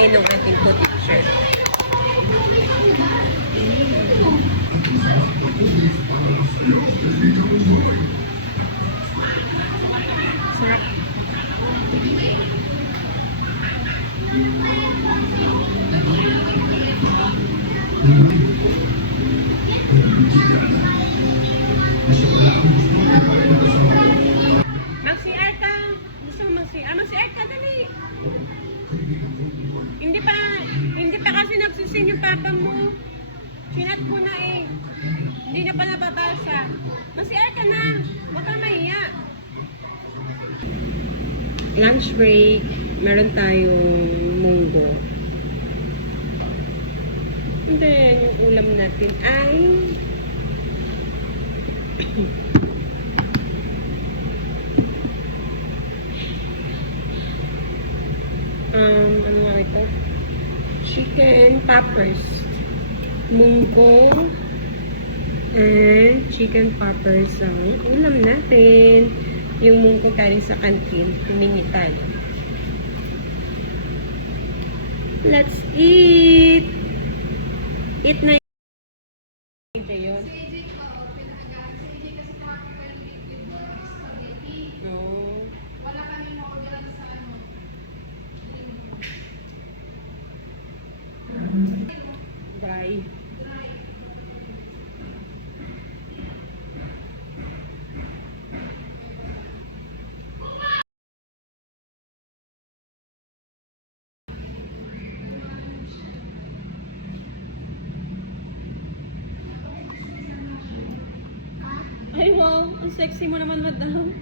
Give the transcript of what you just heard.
design ng ating co-teacher. Sarap. Mag-CR ka. Gusto mo mag-CR? Mag-CR ka, dali. Hindi pa kasi nagsisin yung papa mo. Sinat ko na eh. Hindi na pala babasa. Mag-CR ka na. Huwag kang mahiya. Lunch break. Meron tayong munggo. And then, yung ulam natin ay ano nga ito? Chicken poppers. Munggo and chicken poppers ang ulam natin. Yung munggo galing sa kantin. Humingi tayo. Let's eat! Eat na yun. No. Dry. Ay, wow. Ang sexy mo naman, madam.